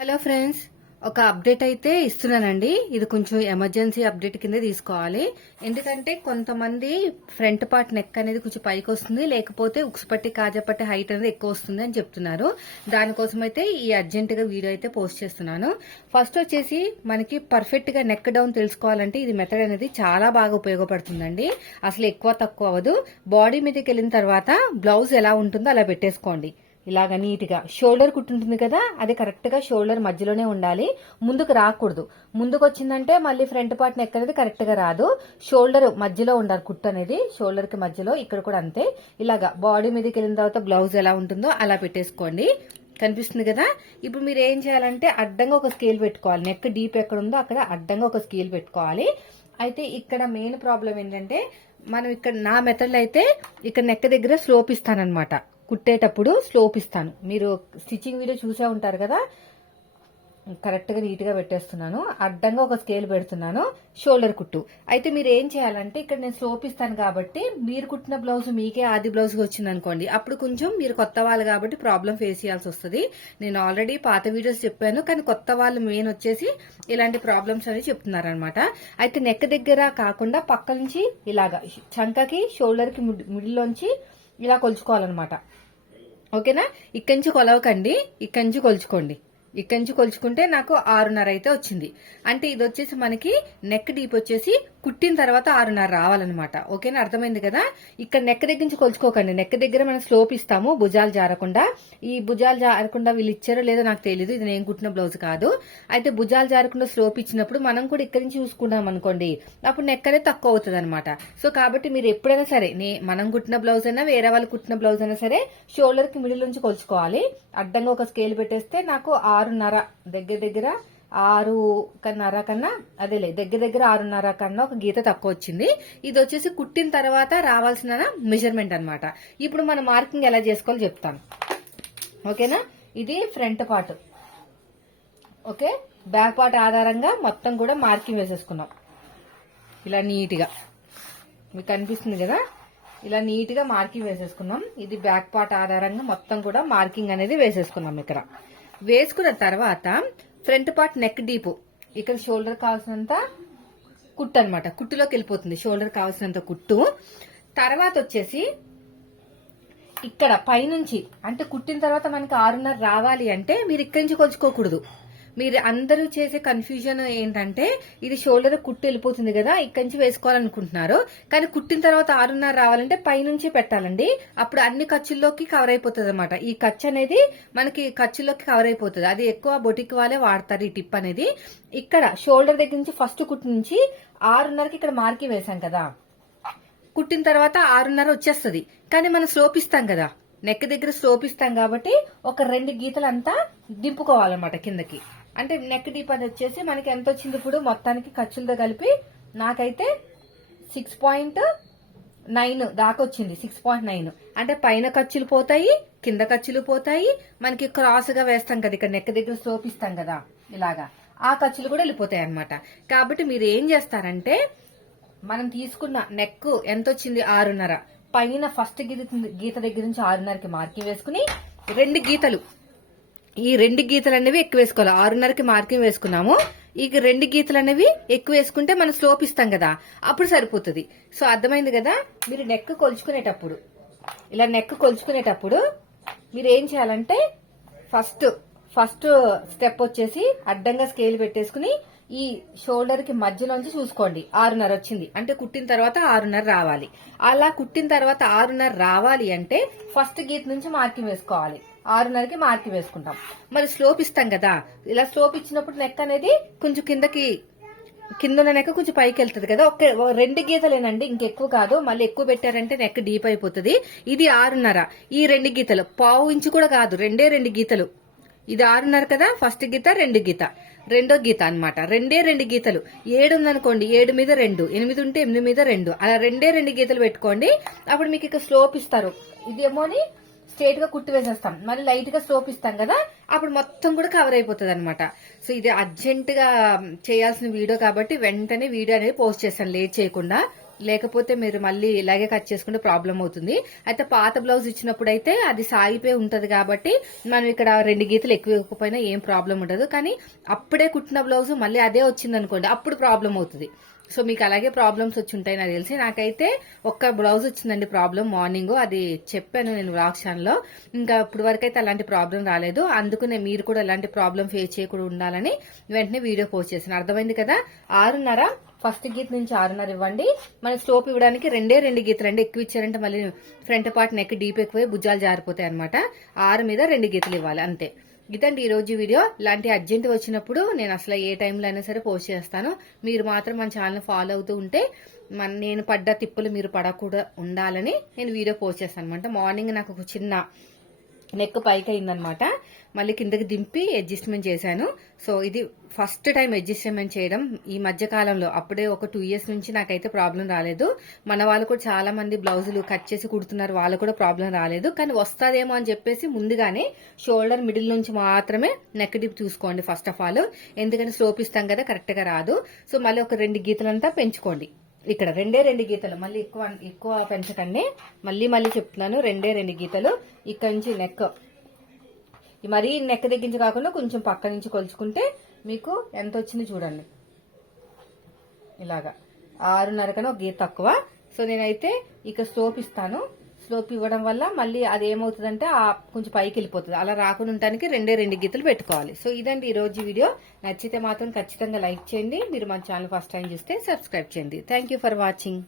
Hello friends, ఒక update అయితే ఇస్తున్నానండి. ఇది కొంచెం ఎమర్జెన్సీ అప్డేట్ కింద తీసుకోవాలి. ఎందుకంటే కొంతమంది ఫ్రంట్ పార్ట్ నెక్ అనేది కొంచెం పైకి వస్తుంది, లేకపోతే ఉక్సుపట్టి కాజపట్టి హైట్ అనేది ఎక్కువ వస్తుంది అని చెప్తున్నారు. దానికోసం అయితే ఈ అర్జెంట్ గా వీడియో అయితే పోస్ట్ చేస్తున్నాను. ఫస్ట్ వచ్చేసి మనకి పర్ఫెక్ట్ గా నెక్ డౌన్ తెలుసుకోవాలంటే ఇది మెథడ్ అనేది చాలా బాగా ఉపయోగపడుతుందండి. అసలు ఎక్కువ తక్కువ అవ్వదు. బాడీ మీదకి వెళ్ళిన తర్వాత బ్లౌజ్ ఎలా ఉంటుందో అలా పెట్టేసుకోండి. ఇలాగ నీట్ గా షోల్డర్ కుట్టుంటుంది కదా, అది కరెక్ట్ గా షోల్డర్ మధ్యలోనే ఉండాలి. ముందుకు రాకూడదు. ముందుకు వచ్చిందంటే మళ్ళీ ఫ్రంట్ పార్ట్ నెక్ అనేది కరెక్ట్ గా రాదు. షోల్డర్ మధ్యలో ఉండాలి కుట్టు అనేది, షోల్డర్ కి మధ్యలో. ఇక్కడ కూడా అంతే. ఇలాగా బాడీ మీదకి వెళ్ళిన తర్వాత బ్లౌజ్ ఎలా ఉంటుందో అలా పెట్టేసుకోండి. కనిపిస్తుంది కదా. ఇప్పుడు మీరు ఏం చేయాలంటే అడ్డంగా ఒక స్కేల్ పెట్టుకోవాలి. నెక్ డీప్ ఎక్కడ ఉందో అక్కడ అడ్డంగా ఒక స్కేల్ పెట్టుకోవాలి. అయితే ఇక్కడ మెయిన్ ప్రాబ్లం ఏంటంటే, మనం ఇక్కడ నా మెథడ్లో అయితే ఇక్కడ నెక్ దగ్గర స్లోప్ ఇస్తానన్నమాట. కుట్టేటప్పుడు స్లోప్ ఇస్తాను. మీరు స్టిచ్చింగ్ వీడియో చూసే ఉంటారు కదా. కరెక్ట్ గా నీట్ గా పెట్టేస్తున్నాను. అడ్డంగా ఒక స్కేల్ పెడుతున్నాను. షోల్డర్ కుట్టు. అయితే మీరు ఏం చేయాలంటే, ఇక్కడ నేను స్లోప్ ఇస్తాను కాబట్టి మీరు కుట్టిన బ్లౌజ్ మీకే ఆది బ్లౌజ్ వచ్చింది అనుకోండి, అప్పుడు కొంచెం మీరు కొత్త వాళ్ళు కాబట్టి ప్రాబ్లం ఫేస్ చేయాల్సి వస్తుంది. నేను ఆల్రెడీ పాత వీడియోస్ చెప్పాను, కానీ కొత్త వాళ్ళు మెయిన్ వచ్చేసి ఇలాంటి ప్రాబ్లమ్స్ అనేవి చెప్తున్నారు అనమాట. అయితే నెక్ దగ్గర కాకుండా పక్క నుంచి ఇలాగా చంకకి షోల్డర్ కి మిడిల్లోంచి ఇలా కొలుచుకోవాలన్నమాట. ఓకేనా. ఇక్కడి నుంచి కొలవకండి, ఇక్కడి నుంచి కొలుచుకోండి. ఇక్కడి నుంచి కొలుచుకుంటే నాకు 6.5 అయితే వచ్చింది. అంటే ఇది వచ్చేసి మనకి నెక్ డీప్ వచ్చేసి కుట్టిన తర్వాత 6.5 రావాలన్నమాట. ఓకేనా, అర్థమైంది కదా. ఇక్కడ నెక్ దగ్గర నుంచి కొలుచుకోకండి. నెక్ దగ్గర మనం స్లోప్ ఇస్తాము, భుజాలు జారకుండా. ఈ భుజాలు జారకుండా వీళ్ళు ఇచ్చారో లేదో నాకు తెలియదు, ఇది నేను కుట్టిన బ్లౌజ్ కాదు. అయితే భుజాలు జారకుండా స్లోప్ ఇచ్చినప్పుడు మనం కూడా ఇక్కడి నుంచి చూసుకున్నాం అనుకోండి, అప్పుడు నెక్ అనేది తక్కువ అవుతుంది అనమాట. సో కాబట్టి మీరు ఎప్పుడైనా సరే, మనం కుట్టిన బ్లౌజ్ అయినా వేరే వాళ్ళు కుట్టిన బ్లౌజ్ అయినా సరే షోల్డర్ కి మిడిల్ నుంచి కొలుచుకోవాలి. అడ్డంగా ఒక స్కేల్ పెట్టేస్తే నాకు 6.5 దగ్గర 6.5 కన్నా అదేలే దగ్గర 6.5 కన్నా ఒక గీత తక్కువ వచ్చింది. ఇది వచ్చేసి కుట్టిన తర్వాత రావాల్సిన మెజర్మెంట్ అన్నమాట. ఇప్పుడు మన మార్కింగ్ ఎలా చేసుకోవాలో చెప్తాను. ఓకేనా. ఇది front part. Okay, back part ఆధారంగా మొత్తం కూడా మార్కింగ్ వేసేసుకున్నాం. ఇలా నీట్ గా మీకు కనిపిస్తుంది కదా. ఇలా నీట్ గా మార్కింగ్ వేసేసుకున్నాం. ఇది బ్యాక్ పార్ట్ ఆధారంగా మొత్తం కూడా మార్కింగ్ అనేది వేసేసుకున్నాం. ఇక్కడ వేసుకున్న తర్వాత ఫ్రంట్ పార్ట్ నెక్ డీప్, ఇక్కడ షోల్డర్ కావాల్సినంత కుట్టు అనమాట. కుట్టులోకి వెళ్ళిపోతుంది షోల్డర్ కావాల్సినంత కుట్టు. తర్వాత వచ్చేసి ఇక్కడ పైనుంచి, అంటే కుట్టిన తర్వాత మనకి 6.5 రావాలి అంటే మీరు ఇక్కడి నుంచి కొలుచుకోకూడదు. మీరు అందరూ చేసే కన్ఫ్యూజన్ ఏంటంటే, ఇది షోల్డర్ కుట్టు వెళ్ళిపోతుంది కదా, ఇక్కడి నుంచి వేసుకోవాలనుకుంటున్నారు. కానీ కుట్టిన తర్వాత 6.5 రావాలంటే పైనుంచి పెట్టాలండి. అప్పుడు అన్ని ఖర్చుల్లోకి కవర్ అయిపోతుంది అనమాట. ఈ ఖర్చు అనేది మనకి ఖర్చుల్లోకి కవర్ అయిపోతుంది. అది ఎక్కువ బొటిక్ వాళ్ళే వాడతారు ఈ టిప్ అనేది. ఇక్కడ షోల్డర్ దగ్గర నుంచి ఫస్ట్ కుట్టు నుంచి 6.5కి ఇక్కడ మార్కింగ్ వేసాం కదా, కుట్టిన తర్వాత 6.5 వచ్చేస్తుంది. కానీ మనం స్లోప్ ఇస్తాం కదా, నెక్ దగ్గర స్లోప్ ఇస్తాం కాబట్టి ఒక 2 గీతలు అంతా దింపుకోవాలన్నమాట కిందకి. అంటే నెక్ డీప్ అని వచ్చేసి మనకి ఎంత వచ్చింది ఇప్పుడు మొత్తానికి ఖర్చులతో కలిపి నాకైతే 6.9 దాకా వచ్చింది. 6.9 అంటే పైన ఖర్చులు పోతాయి, కింద ఖర్చులు పోతాయి. మనకి క్రాస్ గా వేస్తాం కదా, ఇక్కడ నెక్ దగ్గర స్లోప్ ఇస్తాం కదా, ఇలాగా ఆ ఖర్చులు కూడా వెళ్ళిపోతాయి అనమాట. కాబట్టి మీరు ఏం చేస్తారంటే, మనం తీసుకున్న నెక్ ఎంత వచ్చింది 6.5, పైన ఫస్ట్ గీత దగ్గర నుంచి 6.5కి మార్కింగ్ వేసుకుని 2 గీతలు, ఈ 2 గీతలు అనేవి ఎక్కువ వేసుకోవాలి. 6.5కి మార్కింగ్ వేసుకున్నాము, ఈ 2 గీతలు అనేవి ఎక్కువ వేసుకుంటే మనం స్లోప్ ఇస్తాం కదా, అప్పుడు సరిపోతుంది. సో అర్థమైంది కదా. మీరు నెక్ కొలుచుకునేటప్పుడు, ఇలా నెక్ కొలుచుకునేటప్పుడు మీరు ఏం చేయాలంటే, ఫస్ట్ స్టెప్ వచ్చేసి అడ్డంగా స్కేల్ పెట్టేసుకుని ఈ షోల్డర్ కి మధ్యలోంచి చూసుకోండి. 6.5 వచ్చింది అంటే కుట్టిన తర్వాత 6.5 రావాలి. అలా కుట్టిన తర్వాత 6.5 రావాలి అంటే ఫస్ట్ గీత నుంచి మార్కింగ్ వేసుకోవాలి. 6.5కి మార్కింగ్ వేసుకుంటాం. మరి స్లోప్ ఇస్తాం కదా, ఇలా స్లోప్ ఇచ్చినప్పుడు నెక్ అనేది కొంచెం కింద ఉన్న నెక్ కొంచెం పైకి వెళ్తుంది కదా. 2 గీతలేనండి, ఇంకెక్కువ కాదు. మళ్ళీ ఎక్కువ పెట్టారంటే నెక్ డీప్ అయిపోతుంది. ఇది 6.5, ఈ 2 గీతలు, పావు ఇంచు కూడా కాదు, 2 గీతలు. ఇది 6.5 కదా, ఫస్ట్ గీత, 2 గీత, రెండో గీత అనమాట. 2 గీతలు. 7 ఉందనుకోండి, 7 మీద 2, 8 ఉంటే 8 మీద 2, అలా 2 గీతలు పెట్టుకోండి. అప్పుడు మీకు ఇక స్లోప్ ఇస్తారు. ఇదేమోని స్ట్రేట్ గా కుట్టి వేసేస్తాం, మళ్ళీ లైట్ గా స్లోప్ ఇస్తాం కదా, అప్పుడు మొత్తం కూడా కవర్ అయిపోతుంది అనమాట. సో ఇది అర్జెంట్ గా చేయాల్సిన వీడియో కాబట్టి వెంటనే వీడియో అనేది పోస్ట్ చేస్తాను లేట్ చేయకుండా. లేకపోతే మీరు మళ్ళీ ఇలాగే కట్ చేసుకుంటే ప్రాబ్లం అవుతుంది. అయితే పాత బ్లౌజ్ ఇచ్చినప్పుడు అయితే అది సాగిపోయి ఉంటది కాబట్టి మనం ఇక్కడ 2 గీతలు ఎక్కువ ఇవ్వకపోయినా ఏం ప్రాబ్లం ఉండదు. కానీ అప్పుడే కుట్టిన బ్లౌజ్ మళ్ళీ అదే వచ్చింది అనుకోండి, అప్పుడు ప్రాబ్లం అవుతుంది. సో మీకు అలాగే ప్రాబ్లమ్స్ వచ్చి ఉంటాయి నాకు తెలిసి. నాకైతే ఒక్క బ్లౌజ్ వచ్చిందండి ప్రాబ్లం మార్నింగ్, అది చెప్పాను నేను వ్లాగ్ ఛానల్లో. ఇంకా ఇప్పుడు వరకు అయితే అలాంటి ప్రాబ్లం రాలేదు. అందుకనే మీరు కూడా ఎలాంటి ప్రాబ్లం ఫేస్ చేయకుండా ఉండాలని వెంటనే వీడియో పోస్ట్ చేశాను. అర్థమైంది కదా. 6:30 ఫస్ట్ గీత నుంచి 6:30 ఇవ్వండి. మన స్లోప్ ఇవ్వడానికి 2 గీతలు అండి. ఎక్కువ ఇచ్చారంటే మళ్ళీ ఫ్రంట్ పార్ట్ నెక్ డీప్ ఎక్కువ భుజాలు జారిపోతాయి అనమాట. 6 మీద 2 గీతలు ఇవ్వాలి అంతే. ఇదండి ఈ రోజు వీడియో. ఇలాంటి అర్జెంట్ వచ్చినప్పుడు నేను అసలు ఏ టైంలో అయినా సరే పోస్ట్ చేస్తాను. మీరు మాత్రం మన ఛానల్ ఫాలో అవుతూ ఉంటే నేను పడ్డ తిప్పులు మీరు పడకుండా ఉండాలని నేను వీడియో పోస్ట్ చేస్తాను అనమాట. మార్నింగ్ నాకు ఒక చిన్న నెక్ పైకి అయిందనమాట, మళ్ళీ కిందకి దింపి అడ్జస్ట్మెంట్ చేశాను. సో ఇది ఫస్ట్ టైం అడ్జస్ట్మెంట్ చేయడం ఈ మధ్య కాలంలో. అప్పుడే ఒక 2 years నుంచి నాకైతే ప్రాబ్లం రాలేదు. మన వాళ్ళు కూడా చాలా మంది బ్లౌజులు కట్ చేసి కుడుతున్నారు, వాళ్ళు కూడా ప్రాబ్లం రాలేదు. కానీ వస్తుందేమో అని చెప్పేసి ముందుగానే షోల్డర్ మిడిల్ నుంచి మాత్రమే నెక్ డిప్ చూసుకోండి ఫస్ట్ ఆఫ్ ఆల్. ఎందుకంటే స్లోప్ ఇస్తాం కదా, కరెక్ట్ గా రాదు. సో మళ్ళీ ఒక 2 గీతలంతా పెంచుకోండి. ఇక్కడ 2 గీతలు, మళ్ళీ ఎక్కువ పెంచకండి. మళ్ళీ చెప్తున్నాను, 2 గీతలు. ఇక్కడ నుంచి నెక్ మరీ నెక్ దగ్గరించి కాకుండా కొంచెం పక్క నుంచి కొలుచుకుంటే మీకు ఎంత వచ్చింది చూడండి. ఇలాగా 6:30 కన్నా ఒక గీత తక్కువ. సో నేనైతే ఇక స్లోప్ ఇస్తాను. స్లోప్ ఇవ్వడం వల్ల మళ్ళీ అది ఏమవుతుందంటే కొంచెం పైకి వెళ్ళిపోతుంది. అలా రాకుండా ఉండటానికి 2 గీతలు పెట్టుకోవాలి. సో ఇదండి ఈ రోజు వీడియో. నచ్చితే మాత్రం ఖచ్చితంగా లైక్ చేయండి. మీరు మన ఛానల్ ఫస్ట్ టైం చూస్తే సబ్స్క్రైబ్ చేయండి. Thank for watching.